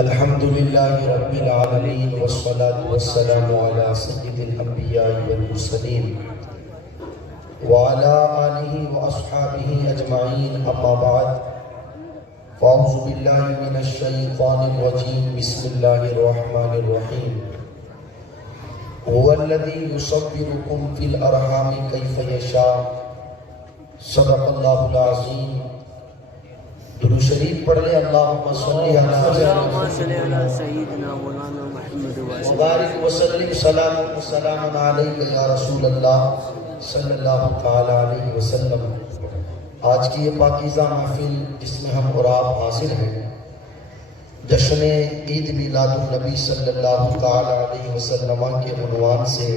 الحمد لله رب العالمين والصلاة والسلام على سيد الأنبياء والمرسلين وعلى آله وأصحابه أجمعين أما بعد فأعوذ بالله من الشيطان الرجيم بسم الله الرحمن الرحيم هو الذي يصوركم في الأرحام كيف يشاء صدق الله العظيم. درود شریف پڑھ لے اللہم صلی علی سیدنا مولانا محمد وبارک وسلم صلاۃ و سلام علیک یا رسول اللہ صلی اللہ تعالی علیہ وسلم. آج کی یہ پاکیزہ محفل جس میں ہم اور آپ حاضر ہیں جشن عید میلاد النبی صلی اللہ تعالی علیہ وسلم کے عنوان سے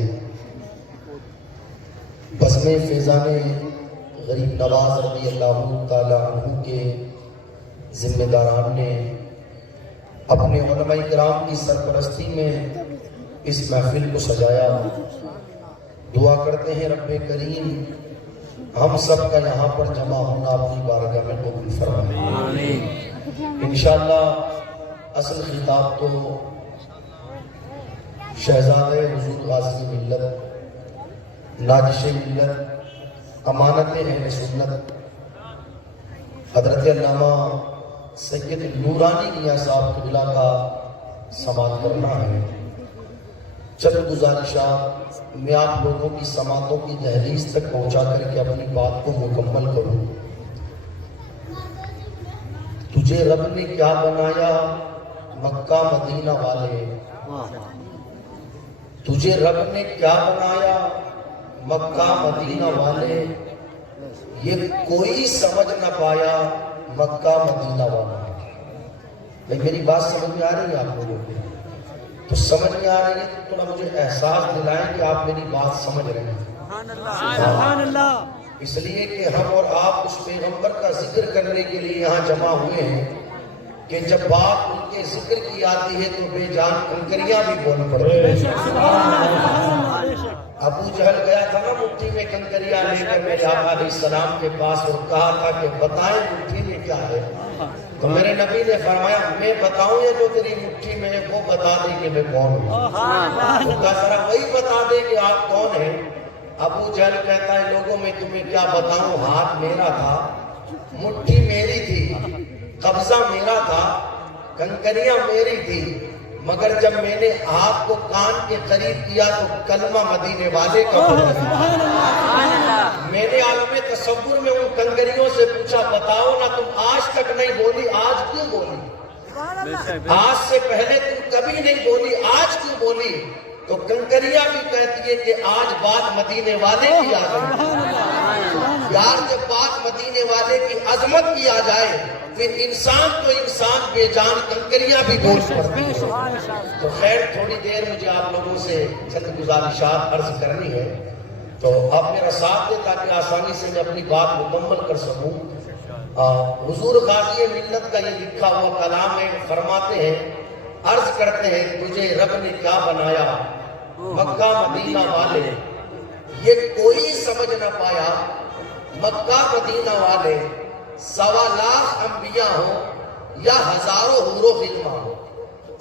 بزم فیضان غریب نواز رضی اللہ تعالی عنہ کے ذمہ داران نے اپنے علماء کرام کی سرپرستی میں اس محفل کو سجایا. دعا کرتے ہیں رب کریم ہم سب کا یہاں پر جمع ہونا اپنی بارگاہ میں قبول فرمائے. انشاءاللہ اصل خطاب تو شہزادہ حضور غازی ملت، ناجش ملت، امانت اہل سنت حضرت علامہ سید نورانی میاں صاحب قبلہ کا سماعت کرنا ہے. چند گزارشات میں آپ لوگوں کی سماعتوں کی دہلیز تک پہنچا کر کے اپنی بات کو مکمل کروں. تجھے رب نے کیا بنایا مکہ مدینہ والے، تجھے رب نے کیا بنایا مکہ مدینہ والے، یہ کوئی سمجھ نہ پایا مکہ مدینہ والا. میری بات سمجھ میں آ رہی ہے آپ لوگوں کو؟ تو سمجھ میں آ رہی ہے تو تھوڑا مجھے احساس دلائیں کہ آپ میری بات سمجھ رہے ہیں. سبحان اللہ. اس لیے کہ ہم اور آپ اس پیغمبر کا ذکر کرنے کے لیے یہاں جمع ہوئے ہیں کہ جب بات ان کے ذکر کی آتی ہے تو بے جان کنکریاں بھی بول پڑتی ہیں. ابو جہل گیا تھا نا مٹھی میں کنکریاں لے کر میرے آقا علیہ السلام کے پاس اور کہا تھا کہ بتائیں مٹھی میں کیا ہے. تو میرے نبی نے فرمایا میں بتاؤں یہ جو تیری مٹھی میں ہے وہ بتا دے کہ میں کون ہوں. تو کہا ذرا وہی بتا دے کہ آپ کون ہیں. ابو جہل کہتا ہے لوگوں میں تمہیں کیا بتاؤں، ہاتھ میرا تھا، مٹھی میری تھی، قبضہ میرا تھا، کنکریاں میری تھی، مگر جب میں نے آپ کو کان کے قریب کیا تو کلمہ مدینے والے کا پڑھا. میں نے عالم تصور میں ان کنکریوں سے پوچھا بتاؤ نا تم آج تک نہیں بولی، آج کیوں بولی؟ آج سے پہلے تم کبھی نہیں بولی، آج کیوں بولی؟ تو کنکریاں بھی کہتی ہے کہ آج بات مدینے والے کی آ گئی. یار جب بات مدینے والے کی عظمت کی آ جائے پھر انسان تو انسان بے جان کنکریاں بھی بول پڑتی ہیں. تو خیر تھوڑی دیر مجھے آپ لوگوں سے چند گزارشات عرض کرنی ہے تو آپ میرا ساتھ دیں تاکہ آسانی سے میں اپنی بات مکمل کر سکوں. حضور غازی ملت کا یہ لکھا ہوا کلام ہے. فرماتے ہیں عرض کرتے ہیں تجھے رب نے کیا بنایا مکہ مدینہ والے، یہ کوئی سمجھ نہ پایا مکہ مدینہ والے. 1.25 لاکھ انبیاء ہوں یا ہزاروں حور و غلماں،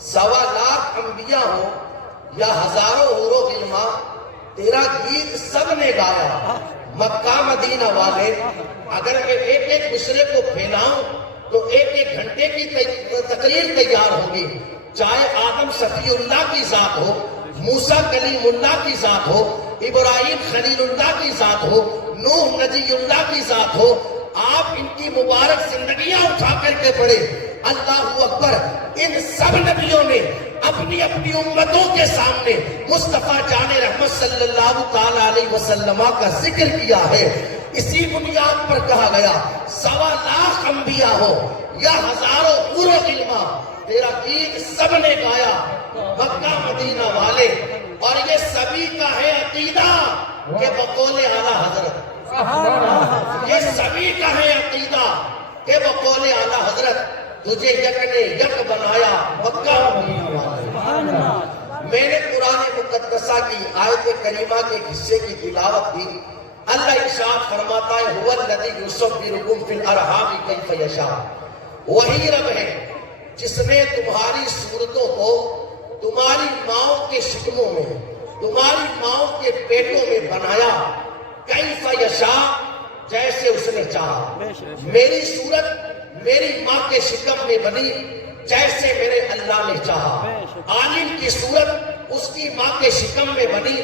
1.25 لاکھ انبیاء ہوں یا ہزاروں حور و غلماں، تیرا گیت سب نے گایا. مکہ مدینہ والے اگر میں ایک ایک دوسرے کو پھیلاؤں تو 1 گھنٹے کی تقریر تیار ہوگی. چاہے آدم صفی اللہ کی ذات ہو، موسیٰ کلیم اللہ کی ذات ہو، ابراہیم خلیل اللہ کی ذات ہو، نوح نجی اللہ کی ذات ہو، آپ ان کی مبارک زندگیاں اٹھا کر کے پڑھے. اللہ اکبر. ان سب نبیوں نے اپنی اپنی امتوں کے سامنے مصطفیٰ جان رحمت صلی اللہ تعالی علیہ وسلم کا ذکر کیا ہے. اسی بنیاد پر کہا گیا 1.25 لاکھ انبیاء ہو یا ہزاروں حور و غلماں، تیرا گیت سب نے گایا مکہ مدینہ والے. اور یہ سبھی کا ہے عقیدہ کہ بقول اعلیٰ حضرت، یہ سبھی کا ہے عقیدہ کہ بقول اعلیٰ حضرت تجھے یک نے یک بنایا مکہ مدینہ والے. میں نے قرآن مقدسہ کی آیت کریمہ کے حصے کی تلاوت کی. اللہ ارشاد فرماتا ہے هو الذی یصورکم فی الارحام کیف یشاء. وہی رب ہے جس نے تمہاری صورتوں کو تمہاری ماؤں کے شکموں میں تمہاری ماؤں کے پیٹوں میں بنایا کیف یشاء جیسے اس نے چاہا. میری صورت میری ماں کے شکم میں بنی جیسے میرے اللہ نے چاہا. عالم کی صورت اس کی ماں کے شکم میں بنی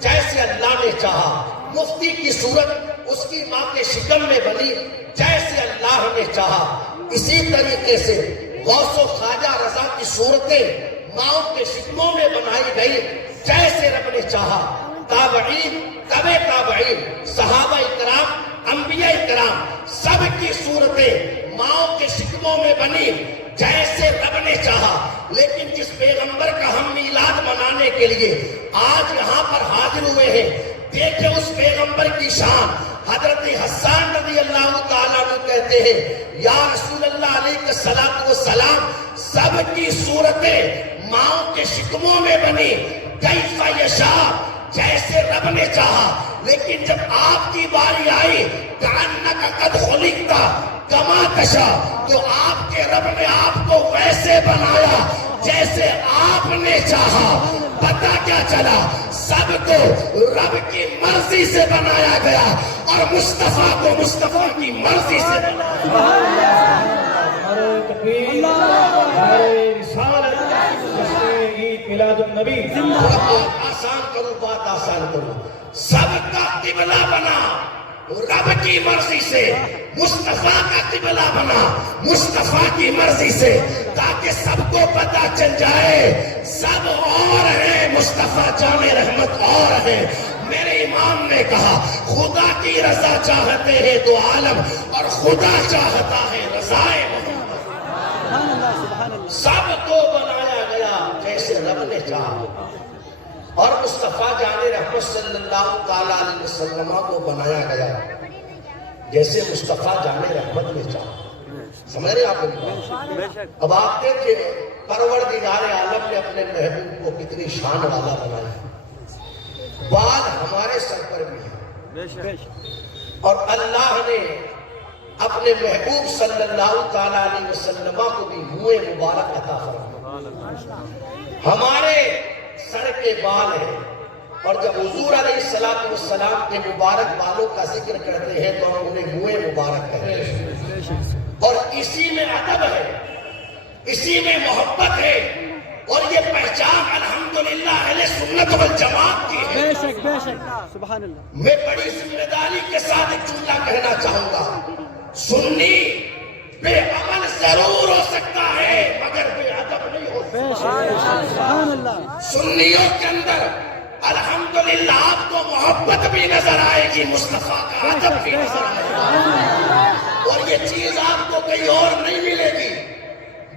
جیسے اللہ نے چاہا. مفتی کی صورت اس کی ماں کے شکم میں بنی جیسے اللہ نے چاہا. اسی طریقے سے غوث و خواجہ رضا کی صورتیں ماؤں کے شکموں میں بنائی گئی جیسے رب نے چاہا. تابعین تبع تابعین صحابہ کرام انبیاء کرام سب کی صورتیں ماؤں کے شکموں میں بنی جیسے رب نے چاہا. لیکن جس پیغمبر کا ہم میلاد منانے کے لیے آج یہاں پر حاضر ہوئے ہیں، دیکھیں اس پیغمبر کی شان. حضرت حسان رضی اللہ تعالیٰ عنہ کہتے ہیں یا رسول اللہ علیہ الصلوۃ والسلام سب کی صورتیں ماؤں کے شکموں میں بنی کیف یشاء جیسے رب نے چاہا. لیکن جب آپ کی باری آئی کأنک قد خلقت کما تشاء، تو آپ کے رب نے آپ کو ویسے بنایا جیسے آپ نے چاہا. پتہ کیا چلا؟ سب کو رب کی مرضی سے بنایا گیا اور مصطفیٰ کو مصطفیٰ کی مرضی سے بنایا. آسان کروں بات آسان کروں. سب کا قبلہ بنا رب کی مرضی سے، مصطفیٰ کا قبلہ بنا مصطفیٰ کی مرضی سے، تاکہ سب کو پتہ چل جائے سب اور ہیں، مصطفیٰ جان رحمت اور ہیں. میرے امام نے کہا خدا کی رضا چاہتے ہیں تو عالم، اور خدا چاہتا ہے رضائے محمد. سب کو بنایا گیا جیسے رب نے چاہا، اور مصطفیٰ جان رحمت صلی اللہ تعالیٰ علیہ وسلم کو بنایا گیا جیسے مصطفیٰ جان رحمت نے چاہا. سمجھ رہے آپ لوگ؟ اب آپ دیکھیں پروردگار عالم نے اپنے محبوب کو کتنی شان والا بنایا. بال ہمارے سر پر بھی ہے، اور اللہ نے اپنے محبوب صلی اللہ تعالیٰ علیہ وسلم کو بھی منہ مبارک عطا فرمایا. ہمارے سر کے بال ہیں، اور جب حضور علیہ السلام کے مبارک بالوں کا ذکر کرتے ہیں تو ہم انہیں منہ مبارک کہتے ہیں. اور اسی میں ادب ہے، اسی میں محبت ہے، اور یہ پہچان الحمدللہ اہل سنت والجماعت کی ہے. بے شک بے شک سبحان اللہ. میں بڑی ذمہ داری کے ساتھ ایک جملہ کہنا چاہوں گا. سنی بے عمل ضرور ہو سکتا ہے مگر بے ادب نہیں ہو سکتا. سبحان اللہ. سنیوں کے اندر الحمدللہ آپ کو محبت بھی نظر آئے گی، مصطفیٰ کا ادب بھی نظر آئے گا، اور یہ چیز آپ کو کہیں اور نہیں ملے گی.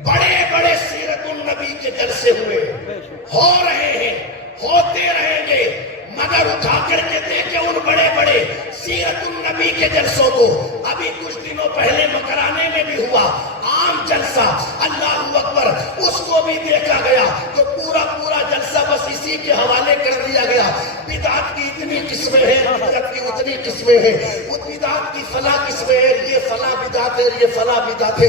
بڑے بڑے سیرت النبی کے جلسے ہوئے، ہو رہے ہیں، ہوتے رہیں گے، مگر اٹھا کر کے دیکھیں ان بڑے بڑے سیرت النبی کے جلسوں کو. ابھی کچھ دنوں پہلے مکرانے میں بھی ہوا عام جلسہ، اللہ اکبر، اس کو بھی دیکھا گیا تو پورا جلسہ بس اسی کے حوالے کر دیا گیا. بدعت کی اتنی قسمیں ہیں، بدعت کی اتنی قسمیں ہیں، وہ بدعت کی فلاں قسمیں ہیں، یہ فلاں بدعت ہے، یہ فلاں بدعت ہے.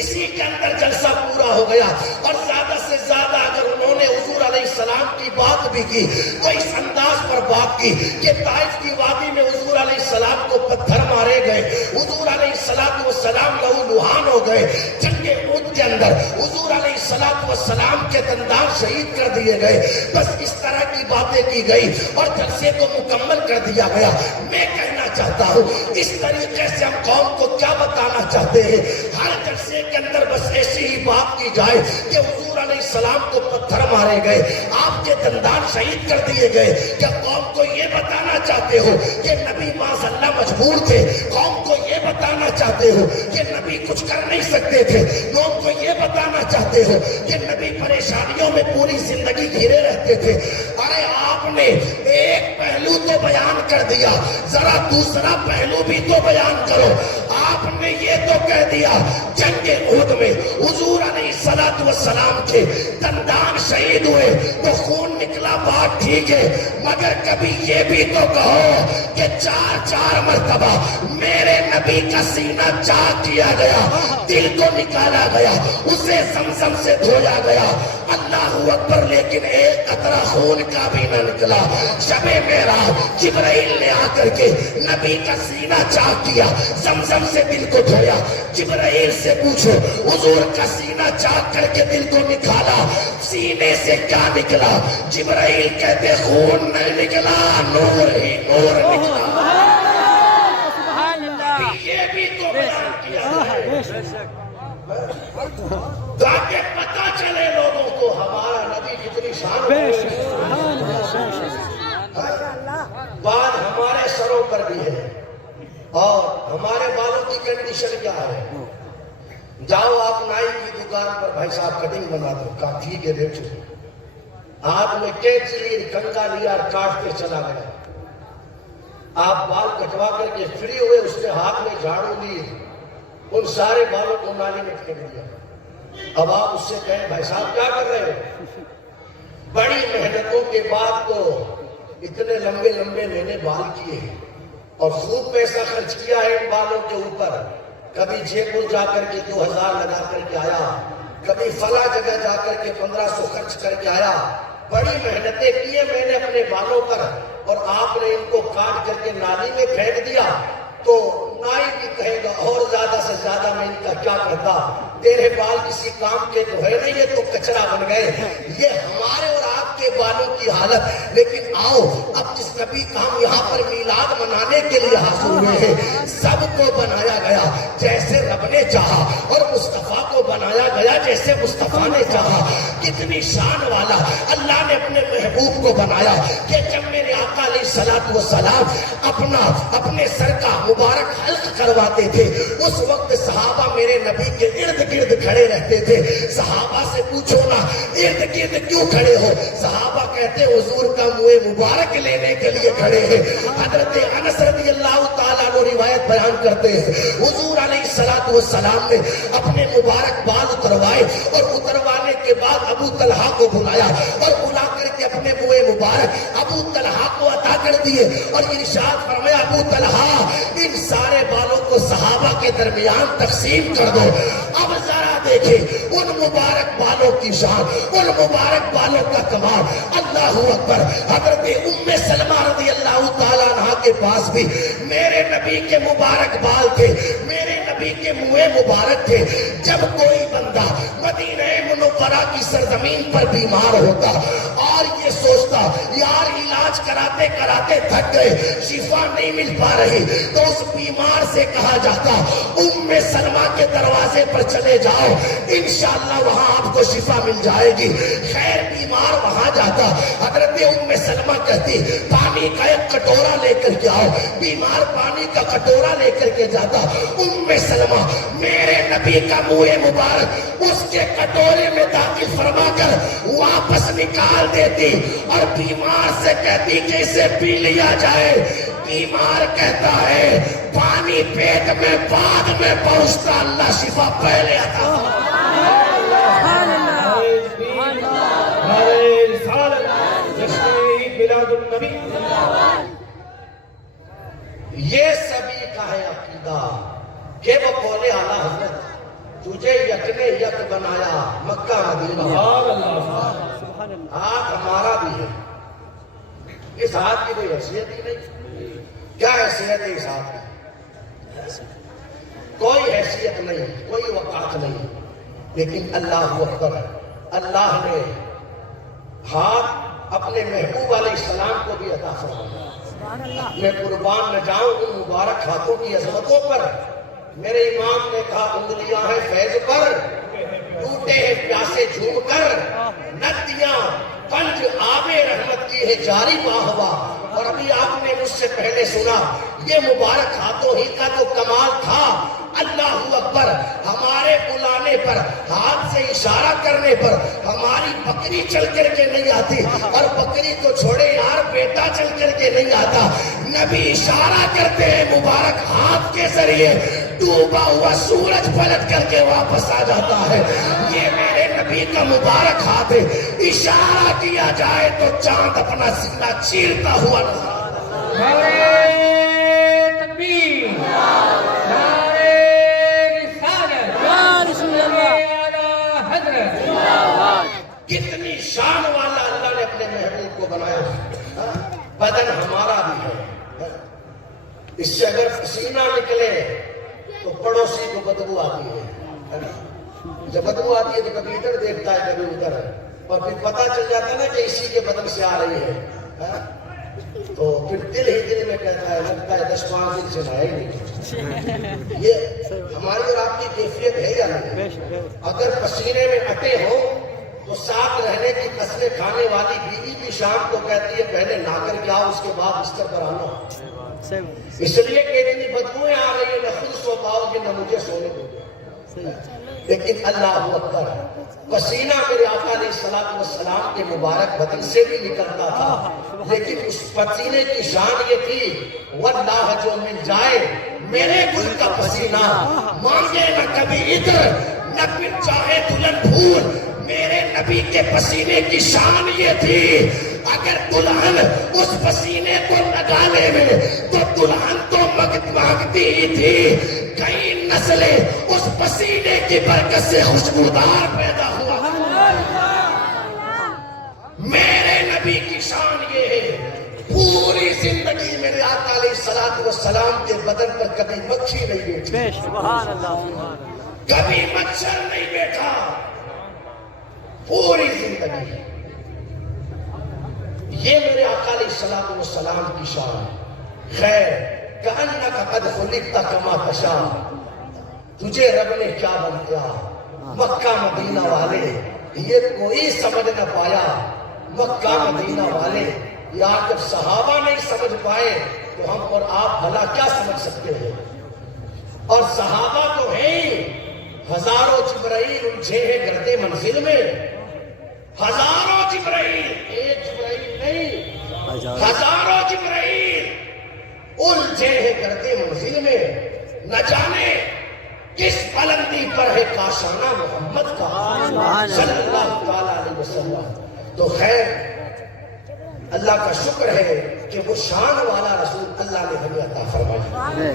اسی کے اندر جلسہ پورا ہو گیا. اور زیادہ سے زیادہ اگر انہوں نے حضور علیہ السلام کی بات بھی کی تو اس انداز پر بات کی کہ طائف کی وادی میں حضور علیہ السلام کو پتھر مارے گئے، حضور علیہ السلام لہو لہان ہو گئے. جنگ احد کے اندر حضور علیہ السلام کے دندان شہید کر دیے گئے. بس اس طرح کی باتیں کی گئی اور جلسے کو مکمل کر دیا گیا. میں کہنا چاہتا ہوں اس طریقے سے ہم قوم کو کیا بتانا چاہتے ہیں؟ ہر جلسے کے اندر بس ایسی ہی بات کی جائے کہ حضور علیہ السلام کو پتھر مارے گئے، آپ کے دندان شہید کر دیے گئے. کیا قوم کو یہ بتانا چاہتے ہو کہ نبی معاذ اللہ مجبور تھے؟ قوم کو یہ بتانا چاہتے ہو کہ نبی کچھ کر نہیں سکتے تھے؟ قوم کو یہ بتانا چاہتے ہو کہ نبی پریشانیوں میں پوری زندگی گھرے رہتے تھے؟ ارے آپ نے ایک پہلو تو بیان کر دیا، ذرا دوسرا پہلو بھی تو بیان کرو. آپ نے یہ تو کہہ دیا جنگ احد میں حضور علیہ السلام کے دندان شہید ہوئے تو خون نکلا، بات ٹھیک ہے، مگر کبھی یہ بھی تو کہو کہ 4 مرتبہ میرے نبی کا سینہ چاک کیا گیا، دل کو نکالا گیا، اسے زمزم سے دھویا گیا، اللہ اکبر، لیکن ایک قطرہ خون کا بھی نہ نکلا۔ شب معراج جبرائیل نے آ کر کے نبی کا سینہ چاک کیا، زمزم سے دل کو دھویا۔ جبرائیل سے پوچھو حضور کا سینہ چاک کر کے دل کو نکالا، سینے سے کیا نکلا؟ جبرائیل کہتے خون نہیں نکلا، نور ہی نور نکلا۔ یہ بھی تو بیان کیا ہے تاکہ پتہ چلے لوگوں کو ہمارا نبی کتنی شان ہے۔ بال ہمارے سروں پر بھی ہے اور ہمارے بالوں کی کنڈیشن کیا ہے؟ جاؤ آپ نائی کی دکان پر، بھائی صاحب کٹنگ بنا دو، کہا ٹھیک ہے بیٹھو، آپ نے کینچی لی، کنگا لیا اور کاٹ کے چلا گیا۔ آپ بال کٹوا کر کے فری ہوئے، اس نے ہاتھ میں جھاڑو لی، ان سارے بالوں کو نالی میں پھینک دیا۔ اب آپ اس سے کہیں بھائی صاحب کیا کر رہے ہو؟ بڑی محنتوں کے بعد تو اتنے لمبے لمبے میں نے بال کیے اور خوب پیسہ خرچ کیا ہے ان بالوں کے اوپر، کبھی جے پور جا کر کے 2000 لگا کر کے آیا، کبھی فلاں جگہ جا کر کے 1500 خرچ کر کے آیا، بڑی محنتیں کی ہیں میں نے اپنے بالوں پر، اور آپ نے ان کو کاٹ کر کے نالی میں پھینک دیا تو نائی بھی کہے گا اور زیادہ سے زیادہ میں ان کا کیا کرتا، تیرے بال کسی کام کے تو ہے نہیں، یہ تو کچرا بن گئے۔ یہ ہمارے اور آپ کے بالوں کی حالت۔ لیکن آؤ اب جس نبی کا ہم یہاں پر میلاد منانے کے لیے حاضر ہوئے ہیں، سب کو بنایا گیا جیسے رب نے چاہا اور مصطفیٰ کو بنایا گیا جیسے مصطفیٰ نے چاہا۔ کتنی شان والا اللہ نے اپنے محبوب کو بنایا کہ جب میرے آقا علیہ السلام اپنے سر کا مبارک حلق کرواتے تھے، اس وقت صحابہ میرے نبی کے ارد گرد کھڑے رہتے تھے۔ صحابہ سے پوچھو نا ارد گرد کیوں کھڑے ہو؟ صحابہ کہتے حضور کا منہ مبارک لینے کے لیے کھڑے ہیں۔ حضرت انس رضی اللہ تعالیٰ عنہ روایت بیان کرتے ہیں، حضور علیہ السلام نے اپنے مبارک بال اتروائے اور اتروانے کے بعد ابو طلحہ کو بلایا اور بلا کر کے اپنے منہ مبارک ابو طلحہ کو عطا کر دیے اور ارشاد فرمایا ابو طلحہ ان سارے بالوں کو صحابہ کے درمیان تقسیم کر دو۔ اب ذرا دیکھیں ان مبارک بالوں کی شان، ان مبارک بالوں کا کمال، اللہ اکبر۔ حضرت ام سلمہ رضی اللہ تعالیٰ عنہ کے پاس بھی میرے نبی کے مبارک بال تھے، میرے نبی کے منہ مبارک تھے۔ جب کوئی بندہ مدینہ منورہ کی سرزمین پر بیمار ہوتا اور یہ سوچتا یار علاج کراتے کراتے تھک گئے، شفا نہیں مل پا رہی، تو اس بیمار سے کہا جاتا ام سلمہ کے دروازے پر چلے جاؤ، انشاءاللہ وہاں آپ کو شفا مل جائے گی۔ خیر بیمار وہاں جاتا، حضرت ام سلمہ کہتی پانی کا ایک کٹورا لے کر کے آؤ، بیمار پانی کا کٹورا لے کر کے جاتا، ام سلمہ میرے نبی کا منہ مبارک اس کے کٹورے میں داخل فرما کر واپس نکال دیتی اور بیمار سے کہتی کہ اسے پی لیا جائے۔ بیمار کہتا ہے پانی پیٹ میں بعد میں پہنچتا، اللہ شفا پہلے عطا یہ سبھی کا ہے عقیدہ کہ وہ قول اعلیٰ حضرت تجھے یکنے یک بنایا مکہ مدینہ۔ ہاتھ ہمارا بھی ہے، اس ہاتھ کی کوئی حیثیت ہی نہیں۔ کیا حیثیت ہے اس ہاتھ کی؟ کوئی حیثیت نہیں، کوئی وقات نہیں، لیکن اللہ اکبر، اللہ نے ہاتھ اپنے محبوب علیہ السلام کو بھی عطا فرمایا۔ میں قربان نہ جاؤں ان مبارک ہاتھوں کی عظمتوں پر۔ میرے امام نے کہا انگلیاں ہیں فیض پر، ٹوٹے ہیں پیاسے جھوم کر، ندیاں پنج آب رحمت کی ہے جاری باہوا۔ اور ابھی آپ نے مجھ سے پہلے سنا یہ مبارک ہاتھوں ہی کا تو کمال تھا۔ اللہ اکبر، ہمارے بلانے پر، ہاتھ سے اشارہ کرنے پر ہماری بکری چل کر کے نہیں آتی، اور بکری تو چھوڑے یار بیٹا چل کر کے نہیں آتا، نبی اشارہ کرتے ہیں مبارک ہاتھ کے ذریعے، ڈوبا ہوا سورج پلٹ کر کے واپس آ جاتا ہے. یہ میرے نبی کا مبارک ہاتھ ہے. اشارہ کیا جائے تو چاند اپنا سینہ چیرتا ہوا نظر آتا ہے. نعرے تکبیر، نعرے رسالت، یا رسول اللہ. اعلیٰ حضرت. کتنی شان والا اللہ نے اپنے محبوب کو بنایا. بدن ہمارا بھی ہے. اس سے اگر پسینہ نکلے تو پڑوسی کو بدبو آتی ہے. جب بدبو آتی ہے تو کبھی ادھر دیکھتا ہے کبھی ادھر، اور پھر پتا چل جاتا ہے نا کہ اسی کے بدن سے آ رہی ہے. تو پھر دل ہی دل میں کہتا ہے لگتا ہے 10-5 دن سے نہایا ہی نہیں. یہ ہماری اور آپ کی کیفیت ہے یا نہیں؟ اگر پسینے میں اٹے ہو تو ساتھ رہنے کی قسمیں کھانے والی بیوی بھی شام کو کہتی ہے پہلے نہا کر کے آؤ، اس کے بعد بستر پر آنا. اس لیے کہ اتنی بدبوئیں آ رہی ہیں، نہ خود سو پاؤ گے نہ مجھے سونے دو گے. لیکن اللہ اکبر، پسینہ میرے آقا علیہ الصلوۃ والسلام کے مبارک بدن سے بھی نکلتا تھا، لیکن اس پسینے کی شان یہ تھی واللہ جو مل جائے میرے گل کا پسینہ، مانگے نہ کبھی ادھر نہ پھر چاہے دلہن پھول. میرے نبی کے پسینے کی شان یہ تھی اگر دلہن اس پسینے کو لگا لے تو دلہن تو مانگتی ہی تھی. کئی نسلیں اس پسینے کی برکت سے خوشبودار پیدا ہوا. میرے نبی کی شان یہ ہے پوری زندگی میرے آقا علیہ الصلوۃ والسلام کے بدن پر کبھی مکھی نہیں بیٹھی، سبحان اللہ. کبھی مچھر نہیں بیٹھا. پوری زندگی یہ میرے آقا علیہ الصلوۃ والسلام کی شان. خیر کأنک قد خلقت کما تشاء، تجھے رب نے کیا بنایا. مکہ مدینہ والے یہ کوئی سمجھ نہ پایا. مکہ مدینہ والے یار جب صحابہ نہیں سمجھ پائے تو ہم اور آپ بھلا کیا سمجھ سکتے ہیں. اور صحابہ تو ہیں ہزاروں جبرائیل الجھے ہیں گردے منزل میں. ہزاروں جبرائیل، ایک جبرائیل نہیں، ہزاروں جبرائیل الجھے ہیں گردے منزل میں. نہ جانے کس بلندی پر ہے کاشانہ محمد کا صلی اللہ تعالی علیہ وسلم. تو خیر اللہ کا شکر ہے کہ وہ شان والا رسول اللہ نے ہمیں عطا فرمایا.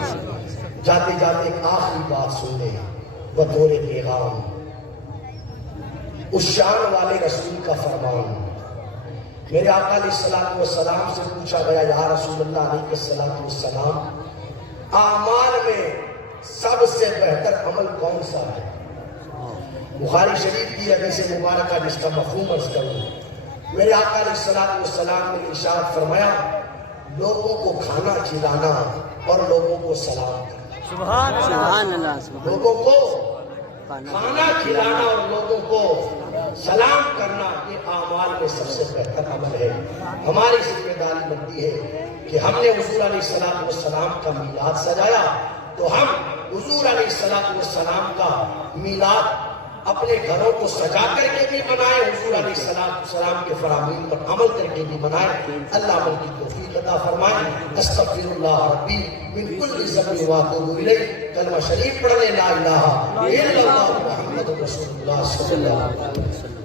جاتے جاتے ایک آخری بات سن لیں بطور پیغام. اس شان والے رسول کا فرمان. میرے آقا علیہ الصلوۃ والسلام سے پوچھا گیا یا رسول اللہ علیہ الصلوۃ والسلام اعمال میں سب سے بہتر عمل کون سا ہے؟ بخاری شریف کی حدیث مبارکہ جس کا مفہوم عرض کروں. میرے آقا علیہ الصلوۃ والسلام نے ارشاد فرمایا لوگوں کو کھانا کھلانا اور لوگوں کو سلام کرنا. سبحان اللہ. لوگوں کو کھانا کھلانا اور لوگوں کو سلام کرنا یہ اعمال میں سب سے بہتر عمل ہے. ہماری ذمہ داری بنتی ہے کہ ہم نے حضور علیہ الصلوۃ والسلام کا میلاد سجایا تو ہم حضور علیہ الصلوۃ والسلام کا میلاد اپنے گھروں کو سجا کر کے بھی منائے، حضور علیہ الصلوۃ والسلام کے فرامین پر عمل کر کے بھی منائے. اللہ ہم کی توفیق عطا فرمائے. استغفر اللہ ربی من کل ذنب واتوب الیہ. کلمہ شریف پڑھ لیں لا الہ الا اللہ محمد رسول اللہ صلی اللہ علیہ وسلم.